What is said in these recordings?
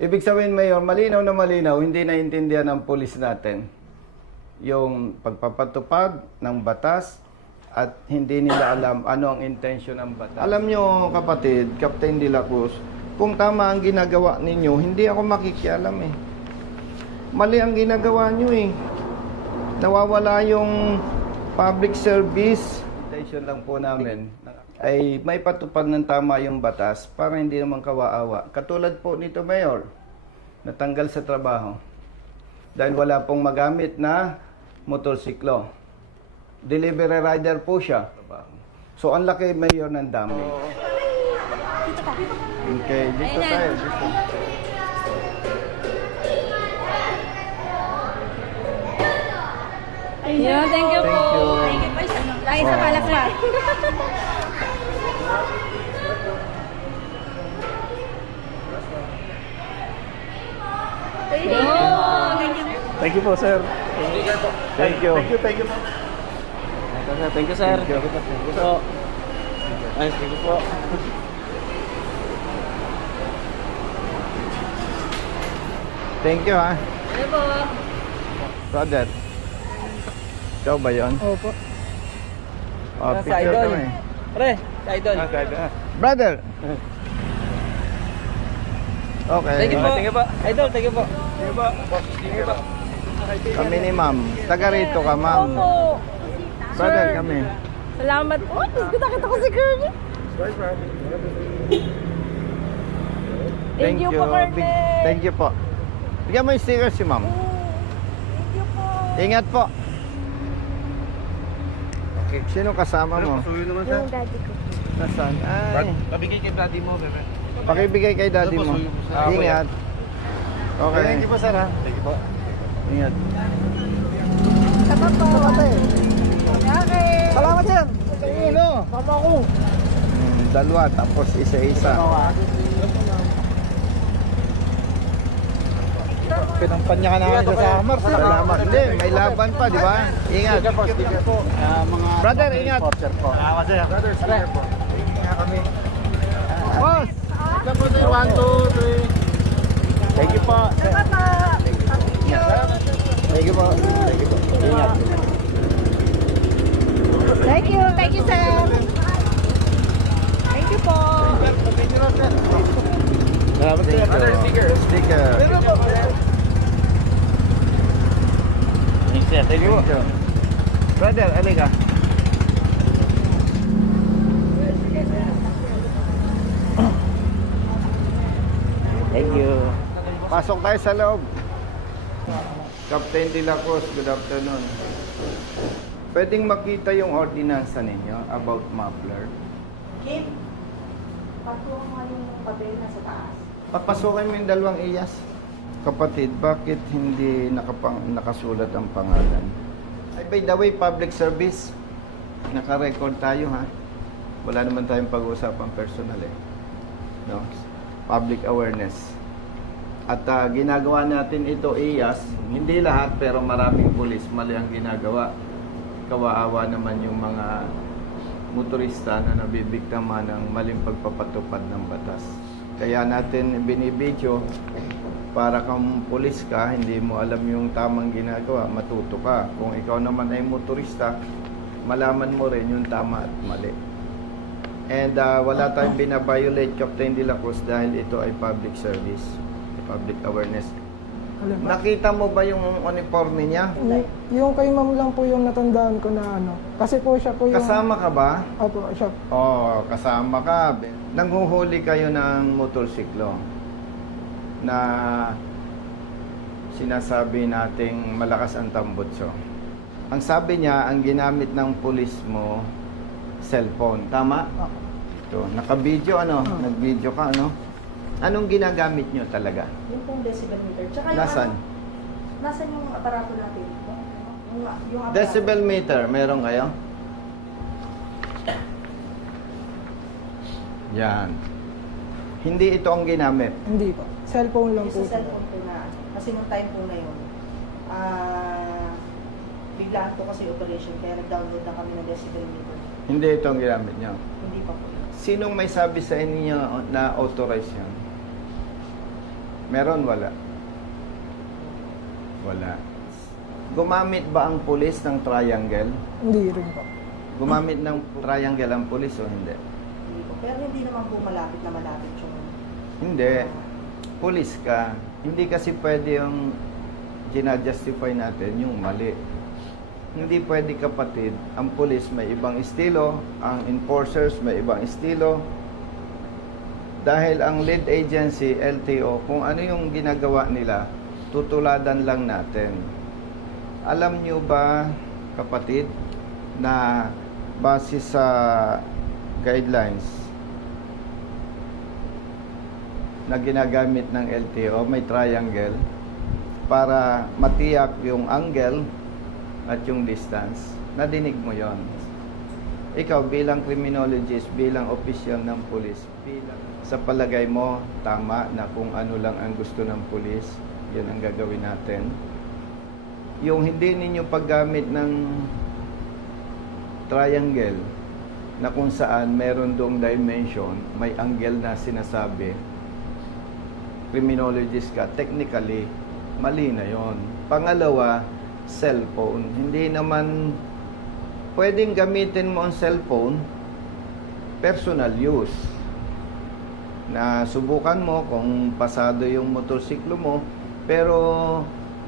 Ibig sabihin, Mayor, malinaw na malinaw, hindi naintindihan ng pulis natin yung pagpapatupad ng batas at hindi nila alam ano ang intensyon ng batas. Alam nyo, kapatid, Captain De La Cruz, kung tama ang ginagawa ninyo, hindi ako makikialam eh. Mali ang ginagawa nyo eh. Nawawala yung public service. Intention lang po namin ay may patupad ng tama yung batas para hindi naman kawaawa. Katulad po nito, Mayor, natanggal sa trabaho dahil wala pong magamit na motorsiklo. Delivery rider po siya. So, ang laki, Mayor, ng dami. Okay, dito tayo. Dito. Yeah, thank you po. Thank you. Thank you po. Lagi sa palakpak. Thank you. Thank you po, sir. Thank you. Thank you po. Thank you, sir. Thank you. Thank you po. Ay, thank you po. Thank you, ha. Ano po? Brother. Ikaw ba yun? Opo. Oh, Sa picture idol. kami. Pre, sa idol. Brother. Okay. Thank you po. Thank you po. Idol, thank you po. Thank you po. Thank you po. Kami ni ma'am. Taga rito ka, ma'am. Opo. Brother, Sir. kami. Salamat po. Kita ko si Kermit. Thank you po, Kermit. Thank you po. Bigyan mo yung sticker si ma'am. Thank you po. Ingat po. Okay. Sino kasama mo? Yung daddy ko. Nasaan? Ay. Pabigay kay daddy mo, bebe. Pakibigay kay daddy mo. Ingat. Okay. Thank you po, sir, ha? Thank you po. Ingat. Salamat po. Okay. Salamat, sir. Ano? Papa ko. Dalawa, tapos isa-isa. Pinampanya ka namin sa summer. Salamat. Hindi, may laban pa, di ba? Ingat. Sticker po. Mga Brother, ingat. supporter po. Salamat, sir. Brother, sticker po. Ingat kami. Boss! Ito po, 1, 2, 3. Thank you po. Salamat po. Thank you po. Thank you po. Ingat. Thank you. Thank you, sir. Thank you po. Salamat sir. Brother, sticker. Sticker. Thank you, sir. Thank you. Thank you. Brother, alika. Thank you. Pasok tayo sa loob. Captain De La Cruz, good afternoon. Pwedeng makita yung ordinansa ninyo about muffler. Kim, patuwa mo yung papel na sa taas. Papasukin mo yung dalawang iyas. Kapatid, bakit hindi nakasulat ang pangalan? Ay, by the way, public service. Naka-record tayo, ha? Wala naman tayong pag-uusapang personal, eh. No? Public awareness. At ginagawa natin ito, iyas. Hindi lahat, pero maraming pulis. Mali ang ginagawa. Kawaawa naman yung mga motorista na nabibiktima ng maling pagpapatupad ng batas. Kaya natin binibidyo para kung pulis ka, hindi mo alam yung tamang ginagawa, matuto ka. Kung ikaw naman ay motorista, malaman mo rin yung tama at mali. And wala tayong binabiolate, Captain De La Cruz, dahil ito ay public service, public awareness. Nakita mo ba yung uniforme niya? Yung kay ma'am lang po yung natandaan ko na ano. Kasi po siya po yung... Kasama ka ba? Opo, siya. Oo, kasama ka. Nanghuhuli kayo ng motorsiklo na sinasabi nating malakas ang tambutso. Ang sabi niya, ang ginamit ng pulis mo, cellphone. Tama? Ito, naka-video, ano? Nag-video ka, ano? Anong ginagamit nyo talaga? Yung pong decibel meter. Tsaka Nasaan? Nasaan yung aparato natin? Yung aparato. Decibel meter, meron kayo? Yan. Hindi ito ang ginamit. Hindi po. Cellphone lang Yung po. sa cellphone po na. Kasi nung time po na yun, biglaan po kasi operation. Kaya nag-download na kami ng decibel meter. Hindi ito ang ginamit nyo. Hindi pa po. Sinong may sabi sa inyo na authorized yan? Meron, wala? Wala. Gumamit ba ang pulis ng triangle? Hindi rin po. Gumamit ng triangle ang pulis o hindi? Hindi po. Pero hindi naman po malapit na malapit yung... Hindi. Pulis ka. Hindi kasi pwede yung ginajustify natin yung mali. Hindi pwede, kapatid. Ang pulis may ibang estilo, ang enforcers may ibang estilo. Dahil ang lead agency, LTO, kung ano yung ginagawa nila, tutuladan lang natin. Alam nyo ba, kapatid, na base sa guidelines na ginagamit ng LTO, may triangle para matiyak yung angle at yung distance. Nadinig mo yon. Ikaw bilang criminologist, bilang opisyal ng pulis, sa palagay mo, tama na kung ano lang ang gusto ng pulis, yun ang gagawin natin. Yung hindi ninyo paggamit ng triangle na kung saan meron doong dimension, may angle na sinasabi, criminologist ka, technically, mali na yon. Pangalawa, cellphone. Hindi naman pwedeng gamitin mo ang cellphone personal use. Na subukan mo kung pasado yung motorsiklo mo, pero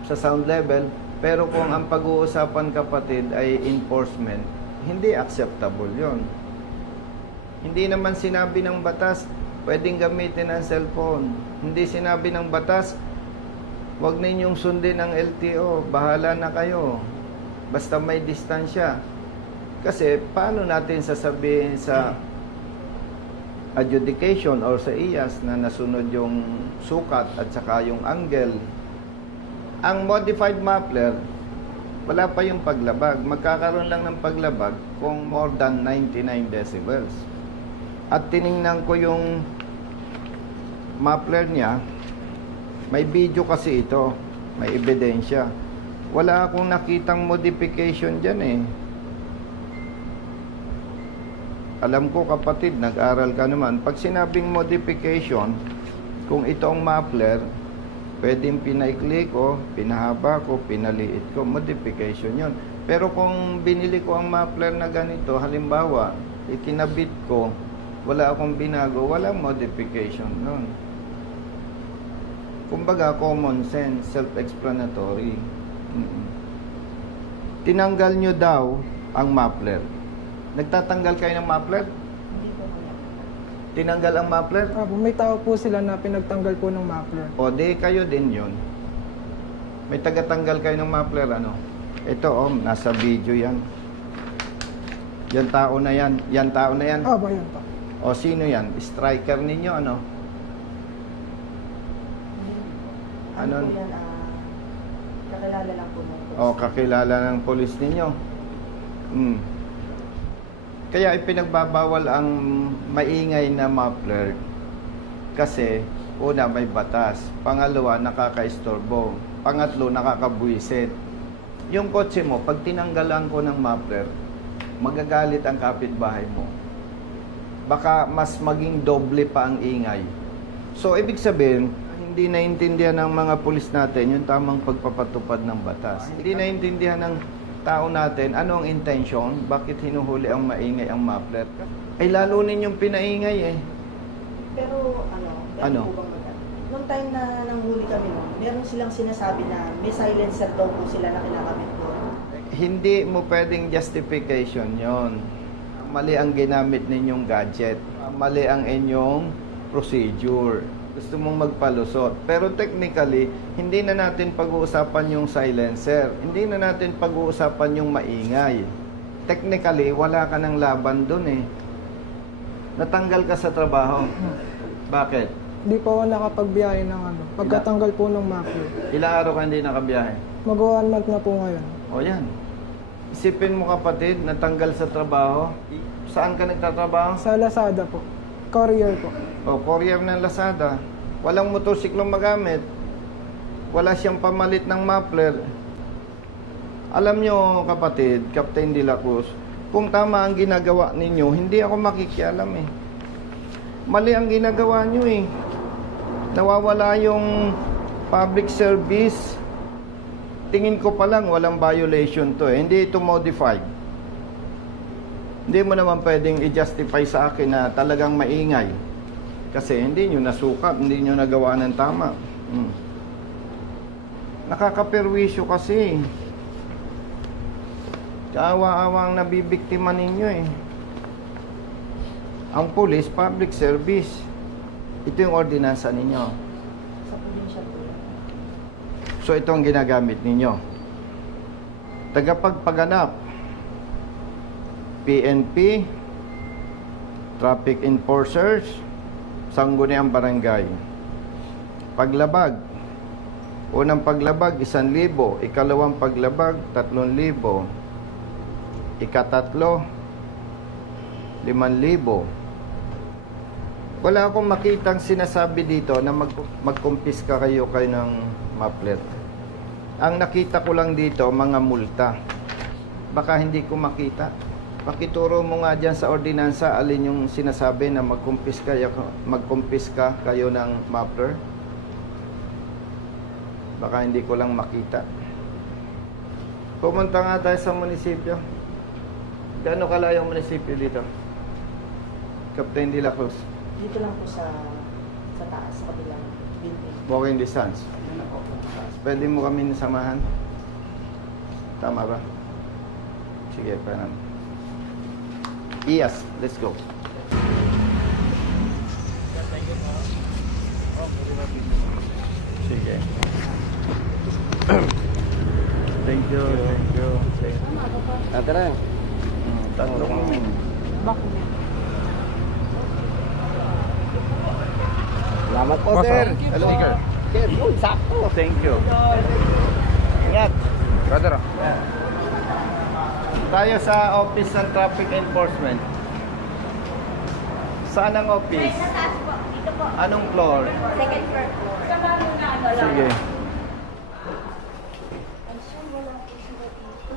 sa sound level, pero kung ang pag-uusapan, kapatid, ay enforcement, hindi acceptable yon. Hindi naman sinabi ng batas pwedeng gamitin ang cellphone. Hindi sinabi ng batas huwag ninyong sundin ang LTO, bahala na kayo, basta may distansya. Kasi paano natin sasabihin sa adjudication or sa IAS na nasunod yung sukat at saka yung angle? Ang modified Muffler, wala pa yung paglabag. Magkakaroon lang ng paglabag kung more than 99 decibels. At tiningnan ko yung Muffler niya, may video kasi ito, may ebidensya. Wala akong nakitang modification dyan eh. Alam ko, kapatid, nag-aral ka naman. Pag sinabing modification, kung ito ang Muffler, pwedeng pinaikli ko, pinahaba ko, pinaliit ko, modification yon. Pero kung binili ko ang Muffler na ganito, halimbawa, ikinabit ko, wala akong binago, walang modification nun. Kumbaga, common sense, self-explanatory. Tinanggal nyo daw ang Muffler. Nagtatanggal kayo ng Muffler? Hindi po malapit. Tinanggal ang Muffler? May tao po sila na pinagtanggal po ng muffler. O di kayo din yun. May tagatanggal kayo ng Muffler, ano? Ito, nasa video yan. Yan tao na yan. Yan tao na yan. Yan pa. O sino yan? Striker ninyo, ano? Ano Ano? po yan, kakilala lang po ng O kakilala ng polis ninyo. Kaya ipinagbabawal ang maingay na muffler kasi una, may batas. Pangalawa, nakakaistorbo. Pangatlo, nakakabuisit. Yung kotse mo, pag tinanggalan ko ng muffler, magagalit ang kapitbahay mo. Baka mas maging doble pa ang ingay. So, ibig sabihin, hindi naintindihan ng mga pulis natin yung tamang pagpapatupad ng batas. Hindi naintindihan ng tao natin ano ang intention, bakit hinuhuli ang maingay ang muffler. Ay lalo ninyong pinaingay eh. Pero Ano? po bang nung time na nanghuli kami noon, meron silang sinasabi na may silencer daw po sila na kinakamit ko. Hindi mo pwedeng justification yon. Mali ang ginamit ninyong gadget. Mali ang inyong procedure. Gusto mong magpalusot. Pero technically, hindi na natin pag-uusapan yung silencer. Hindi na natin pag-uusapan yung maingay. Technically, wala ka ng laban dun eh. Natanggal ka sa trabaho. Bakit? Hindi po ako nakapagbiyahe ng pagkatanggal po ng muffler. Ilang araw ka hindi nakabiyahe? Mag-1 month na po ngayon. O yan. Isipin mo, kapatid, natanggal sa trabaho. Saan ka nagtatrabaho? Sa Lazada po. Courier po. O, courier ng Lazada. Walang motorsiklong magamit. Wala siyang pamalit ng muffler. Alam nyo, kapatid, Captain De La Cruz, kung tama ang ginagawa ninyo, hindi ako makikialam eh. Mali ang ginagawa nyo eh. Nawawala yung public service. Tingin ko pa lang walang violation to eh. Hindi ito modified. Hindi mo naman pwedeng i-justify sa akin na talagang maingay. Kasi hindi nyo nasukat, hindi nyo nagawa ng tama. Nakakaperwisyo kasi. Kaawa-awang nabibiktima ninyo eh. Ang police, public service. Ito yung ordinansa ninyo. Sa probinsya po. So ito ang ginagamit ninyo. Tagapagpaganap, PNP, traffic enforcers, sangguniang barangay. Paglabag, unang paglabag 1,000, ikalawang paglabag 3,000, ikatatlo 5,000. Wala akong makitang sinasabi dito na magkumpiska kayo ng maplet. Ang nakita ko lang dito, mga multa. Baka hindi ko makita. Pakituro mo nga dyan sa ordinansa, alin yung sinasabi na magkumpiska kayo ng mapler. Baka hindi ko lang makita. Pumunta nga tayo sa munisipyo. Gaano kalayo ang munisipyo dito? Captain de la Cruz. Dito lang po sa taas, sa kabilang building. Walking distance. Pwede mo kami samahan? Tama ba? Sige, parang. Yes, let's go. Sige. Thank you, thank you. Tara. Tatlo kami. Salamat po, Boss, sir. hello. Sir, sakto. Thank you. Ingat. Brother. Tayo sa Office ng Traffic Enforcement. Saan ang office? Sa taas po. Dito po. Anong floor? Second floor po. Sa bago na ano lang. Sige. Ay, sure, wala po sila dito.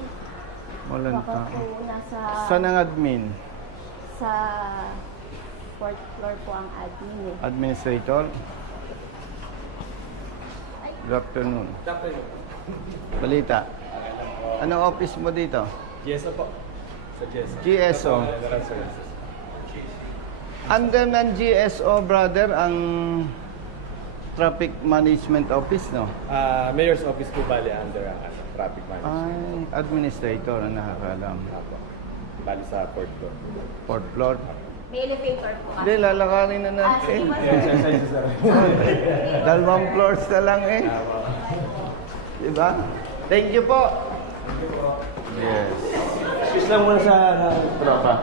Walang Baka tao. po nasa... Saan ang admin? Sa fourth floor po ang admin eh. Administrator? Good afternoon. Balita. Anong office mo dito? GSO po. Sa GSO. GSO. Under ng GSO, brother, ang Traffic Management Office, no? Mayor's office po bali under ang traffic management. Ay, administrator ang nakakalam. Apo. Bali sa fourth floor. Fourth floor. May elevator po Hindi, lalakarin na natin. sige po, sir. Dalawang floors na lang eh. Diba? Thank you po. Yes. Excuse lang muna sa tropa.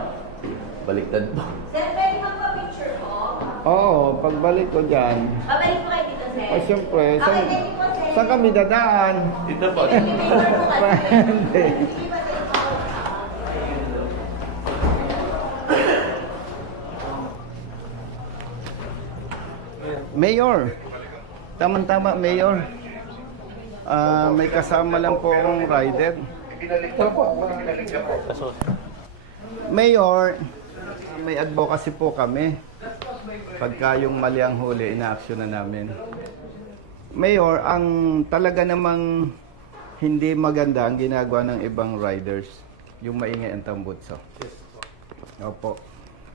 Baliktad po. Sir, pwede magpa-picture po? Oo, pagbalik ko dyan. Babalik po kayo dito, sir. Ay, siyempre, Okay, thank you po, sir. saan kami dadaan? Dito po. May elevator po kasi. Hindi. Sige pa, sir. Mayor. Tama-tama, Mayor. May kasama lang po akong rider. Mayor, may advocacy po kami. Pagka yung mali ang huli, ina-action na namin. Mayor, ang talaga namang hindi maganda ang ginagawa ng ibang riders, yung maingay ang tambutso. Opo.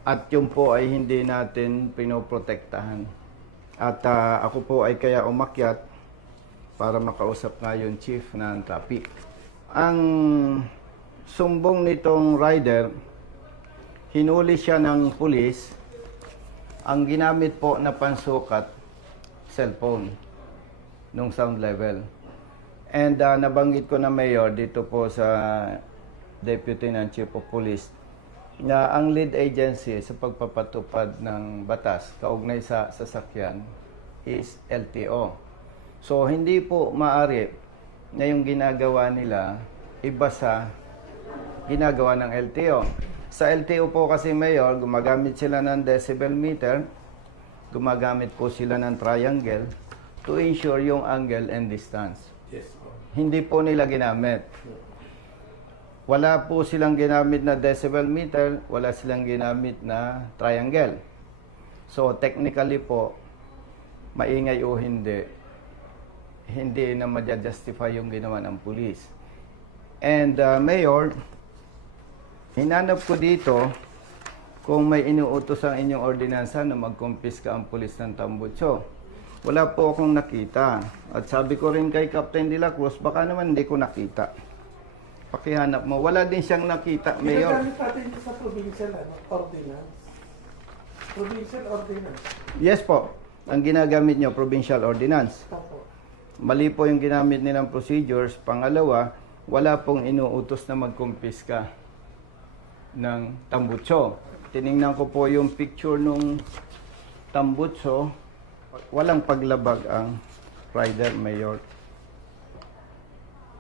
At yung po ay hindi natin pinoprotektahan. At ako po ay kaya umakyat para makausap nga yung chief ng traffic. Ang sumbong nitong rider, hinuli siya ng pulis. Ang ginamit po na pansukat, cellphone, nung sound level. And nabanggit ko na mayor dito po sa deputy ng chief of police na ang lead agency sa pagpapatupad ng batas kaugnay sa sasakyan is LTO. So hindi po maaari na yung ginagawa nila iba sa ginagawa ng LTO. Sa LTO po kasi mayor, gumagamit sila ng decibel meter, gumagamit po sila ng triangle to ensure yung angle and distance. Yes po. Hindi po nila ginamit. Wala po silang ginamit na decibel meter, wala silang ginamit na triangle. So technically po, maingay o hindi na ma-justify yung ginawa ng pulis. And Mayor, hinanap ko dito kung may inuutos ang inyong ordinansa na magkumpiska ang pulis ng Tambutso. Wala po akong nakita. At sabi ko rin kay Captain De La Cruz, baka naman hindi ko nakita. Pakihanap mo. Wala din siyang nakita, Mayor. Ginagamit natin ito sa provincial ordinance. Provincial ordinance. Yes po. Ang ginagamit nyo, provincial ordinance. Opo. Mali po yung ginamit nilang procedures. Pangalawa, wala pong inuutos na magkumpiska ng Tambutso. Tiningnan ko po yung picture nung Tambutso. Walang paglabag ang rider, Mayor.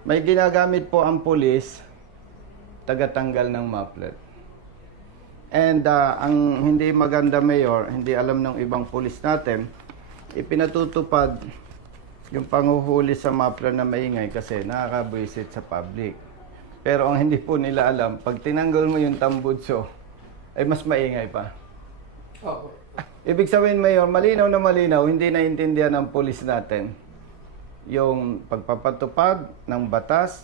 May ginagamit po ang pulis, tagatanggal ng maplet. And ang hindi maganda, Mayor, hindi alam ng ibang pulis natin, ipinatutupad yung panghuhuli sa maplet na maingay kasi nakakabuisit sa public. Pero ang hindi po nila alam, pag tinanggal mo yung Tambutso, ay mas maingay pa. Opo. Ibig sabihin, Mayor, malinaw na malinaw, hindi naintindihan ng pulis natin yung pagpapatupad ng batas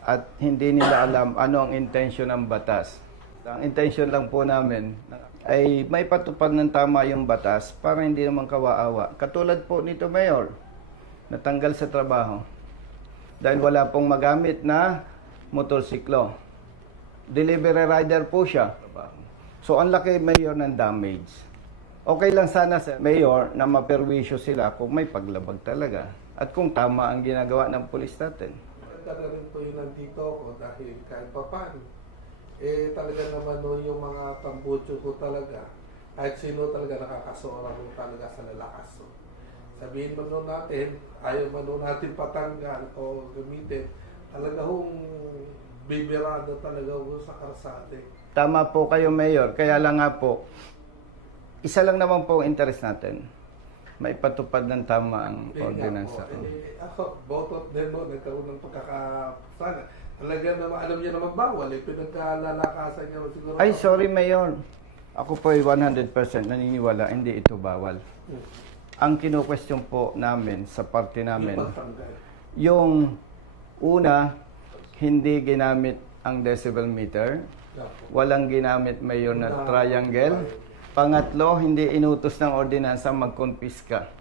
at hindi nila alam ano ang intensyon ng batas. Ang intensyon lang po namin ay may patupad ng tama yung batas para hindi naman kawaawa. Katulad po nito, Mayor, natanggal sa trabaho dahil wala pong magamit na motorsiklo. Delivery rider po siya. So, ang laki, Mayor, ng damage. Okay lang sana sa Mayor na maperwisyo sila kung may paglabag talaga at kung tama ang ginagawa ng pulis natin. Maganda rin po yung nandito ako dahil kahit pa paano, talaga naman no, yung mga Tambutso ko talaga, kahit sino talaga nakakasora mo talaga sa lalakas. So, sabihin man nun natin, ayaw man nun natin patanggal o gamitin, talaga hong bibirado talaga ho sa karsate. Tama po kayo, Mayor. Kaya lang nga po, isa lang naman po ang interest natin. May patupad ng tama ang ordinansa. Ako, botot din mo, nagkaroon ng pagkakasana. Talaga naman, alam niya naman bawal, pinagkalalakasan niya siguro. Ay, sorry, Mayor. Ako po ay 100% naniniwala, hindi ito bawal. Ang kino-question po namin sa party namin, yung una, hindi ginamit ang decibel meter. Walang ginamit, Mayor, na triangle. Pangatlo, hindi inutos ng ordinansa magkonpiska.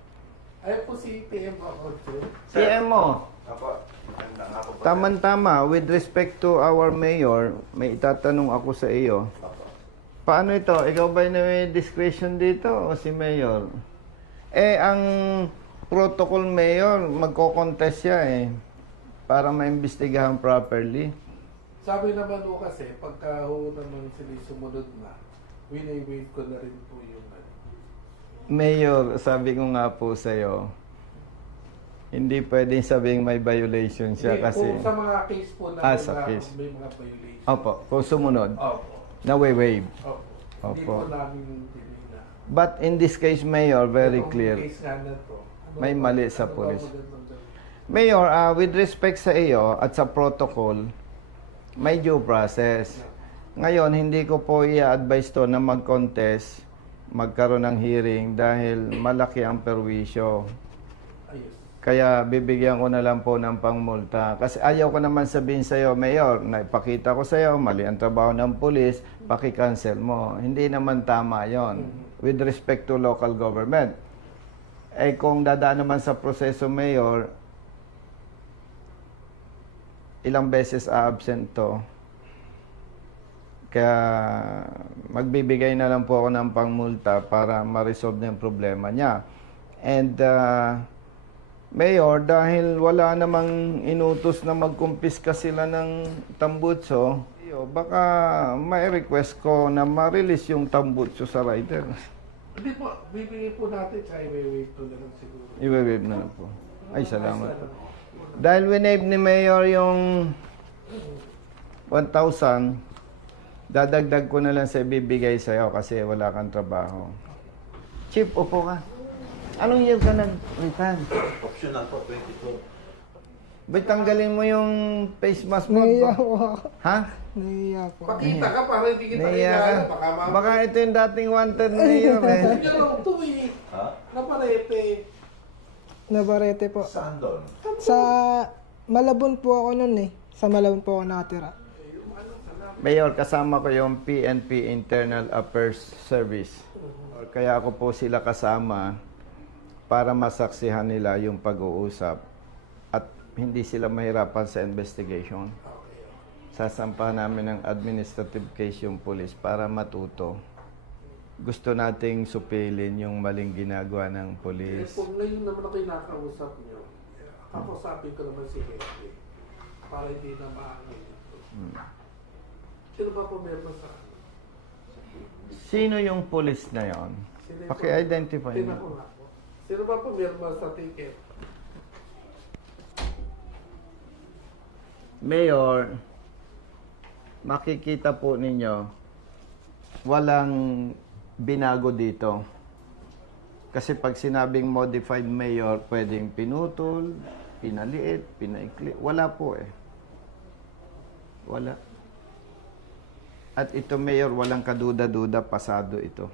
Ay po si TMO ako, sir. TMO, Apo, magandang hapon po. tama-tama, with respect to our mayor, may itatanong ako sa iyo. Paano ito? Ikaw ba may discretion dito o si mayor? Ang protocol mayor, magko-contest siya para maimbestigahan properly. Sabi naman po kasi, pagka ho naman sila sumunod na, wini-wave ko na rin po yung Mayor, sabi ko nga po sa iyo, hindi pwedeng sabing may violation siya Hindi, kasi... kung sa mga case po na sa case. may mga violation. Opo, kung sumunod, Opo. na-waive. Opo. Hindi Opo. po namin dinina. But in this case, Mayor, very Itong clear. case nga na to, May mali sa ba pulis. magandang gawin? Mayor, with respect sa iyo at sa protocol, may due process. Ngayon, hindi ko po i-advise to na mag-contest, magkaroon ng hearing dahil malaki ang perwisyo. Ayos. Kaya bibigyan ko na lang po ng pangmulta. Kasi ayaw ko naman sabihin sa iyo, Mayor, naipakita ko sa iyo, mali ang trabaho ng pulis, paki-cancel mo. Hindi naman tama yon with respect to local government. Kung dadaan naman sa proseso, Mayor, ilang beses absent to. Kaya magbibigay na lang po ako ng pangmulta para ma-resolve na yung problema niya. And Mayor, dahil wala namang inutos na magkumpiska sila ng Tambutso, baka may request ko na ma-release yung Tambutso sa rider. Hindi po, bibigay po natin, tsaka i-wave to na lang siguro. I-wave na lang po. Ay, salamat po. Dahil winave ni Mayor yung 1,000, dadagdag ko na lang sa ibibigay sa'yo kasi wala kang trabaho. Chief, upo ka. Anong year ka nag-retire? Optional po, 22. Ba't tanggalin mo yung face mask mo? Naiya po ako. Ha? Naiya po. Pakita ka para hindi kita Naiya ka? kilala. Baka Baka ito yung dating wanted mayor Hindi lang ito eh. Ha? Naparete. Navarrete po. Saan doon? Sa Malabon po ako nun eh. Sa Malabon po ako nakatira. Mayor, kasama ko yung PNP Internal Affairs Service. Kaya ako po sila kasama para masaksihan nila yung pag-uusap at hindi sila mahirapan sa investigation. Sasampahan namin ng administrative case yung police para matuto. Gusto nating supilin yung maling ginagawa ng police. Kung ngayon naman ako yung nakausap niyo, kakusapin ko naman si Henry para hindi na maano ito. Sino ba pumirma sa ano? Sino yung police na yon? Sino yung Paki-identify Tingnan ko mo. nga po. Sino ba pumirma sa ticket? Mayor, makikita po ninyo, walang binago dito. Kasi pag sinabing modified mayor, pwedeng pinutol, pinaliit, pinaikli. Wala po eh. Wala. At ito, Mayor, walang kaduda-duda, pasado ito.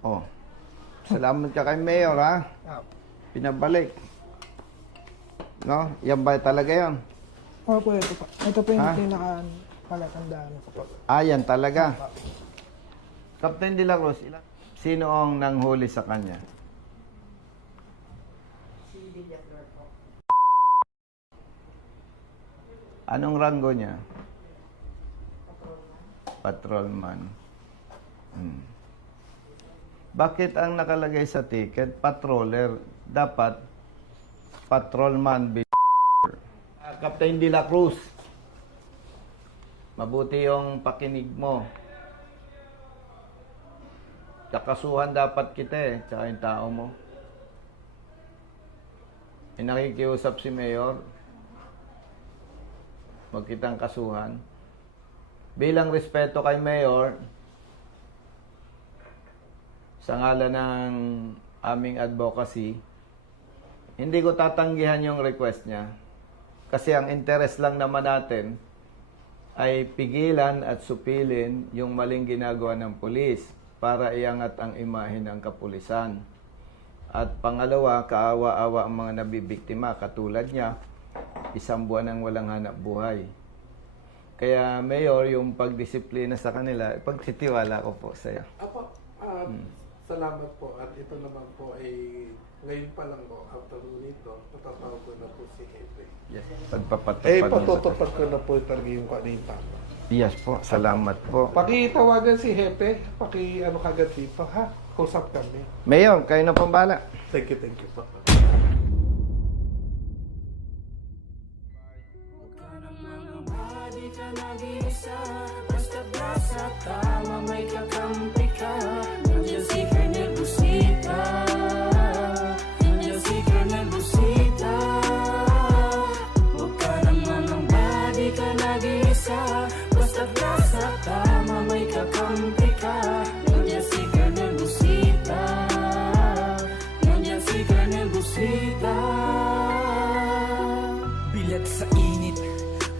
Oh. Salamat ka kay Mayor, ha? Pinabalik. No? Yan ba talaga yan? Opo, ito po. Ito po yung Ha? palatandaan ko po. Yan talaga. Captain De La Cruz, sino ang nanghuli sa kanya? Anong ranggo niya? Patrolman. Bakit ang nakalagay sa ticket, patroller? Dapat, patrolman. Captain De La Cruz, mabuti yung pakinig mo. Kakasuhan dapat kita eh, tsaka yung tao mo. May nakikiusap si Mayor, wag kitang kasuhan. Bilang respeto kay Mayor, sa ngalan ng aming advocacy, hindi ko tatanggihan yung request niya. Kasi ang interest lang naman natin ay pigilan at supilin yung maling ginagawa ng pulis para iangat ang imahe ng kapulisan. At pangalawa, kaawa-awa ang mga nabibiktima katulad niya, isang buwan ang walang hanap buhay. Kaya, Mayor, yung pagdisiplina sa kanila, pagtitiwala ko po sa iyo. Apo, salamat po. At ito naman po ay ngayon pa lang po, after nito, matatawag ko na po si Henry. Yes, pagpapatupad. Patutupad ko na po talaga yung kanina. Yes po, salamat po. Pakitawagan si Hepe, ano kagad dito, ha? Kusap kami. Mayor, kayo na pambala. Thank you po. Bilat sa init,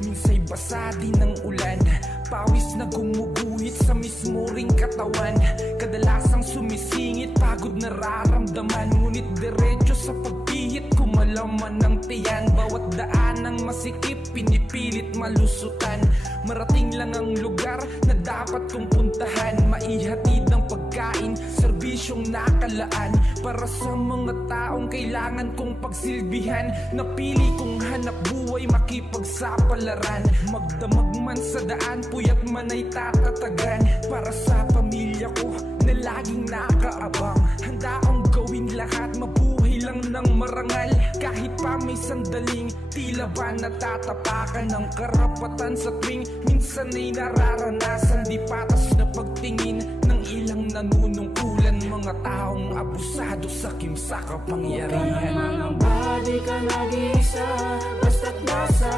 minsa'y basa din ng ulan. Pawis na gumuguhit sa mismo ring katawan. Kadalasang sumisingit, pagod nararamdaman. Ngunit diretso sa pagpihit, kumalaman ng tiyan. Bawat daan ng masikip, pinipilit malusutan. Marating lang ang lugar na dapat kong puntahan. Maihatid ng pagkain, serbisyong nakalaan. Para sa mga taong kailangan kong pagsilbihan. Napili kong hanap buhay, makipagsapalaran. Magdamag man sa daan, puyat man ay tatatagan. Para sa pamilya ko na laging nakaabang. Handa akong gawin lahat, mabuhay lang ng marangal. Kahit pa may sandaling tila ba natatapakan ng karapatan sa tuwing minsan ay nararanasan. Di patas na pagtingin ng ilang nanunungkulan. Mga taong abusado sa kimsa kapangyarihan. Huwag ka namang di ka nag-iisa, basta't nasa